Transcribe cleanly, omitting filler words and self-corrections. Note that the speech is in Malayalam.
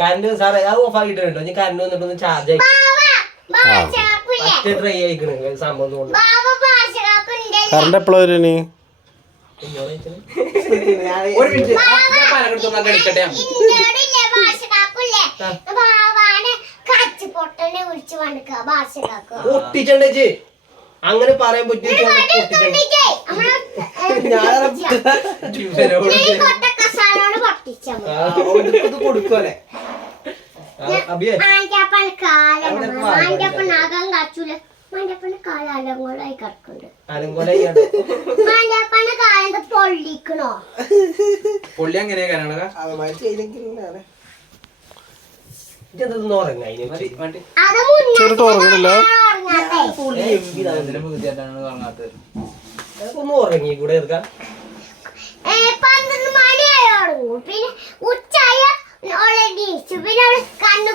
കറണ്ട് സാറേ അത് ഓഫ് ആക്കിട്ടോ ഇനി കറണ്ട് വന്നിട്ടൊന്ന് ചാർജ് ആക്കി ട്രൈ ആയിക്കണ് സംഭവം തോന്നുന്നു. കറണ്ട് എപ്പോഴാ വരും? ഒരു മിനിറ്റ് കളിക്കട്ടെ. പൊട്ടിച്ചണ്ടേച്ച് അങ്ങനെ പറയാൻ പറ്റും. കൊടുക്കല്ലേ പൊള്ളി അങ്ങനെ ഒന്ന് ഉറങ്ങി കൂടെ എടുക്കാം. പിന്നെ ഉച്ചായ പിന്നെ കണ്ണു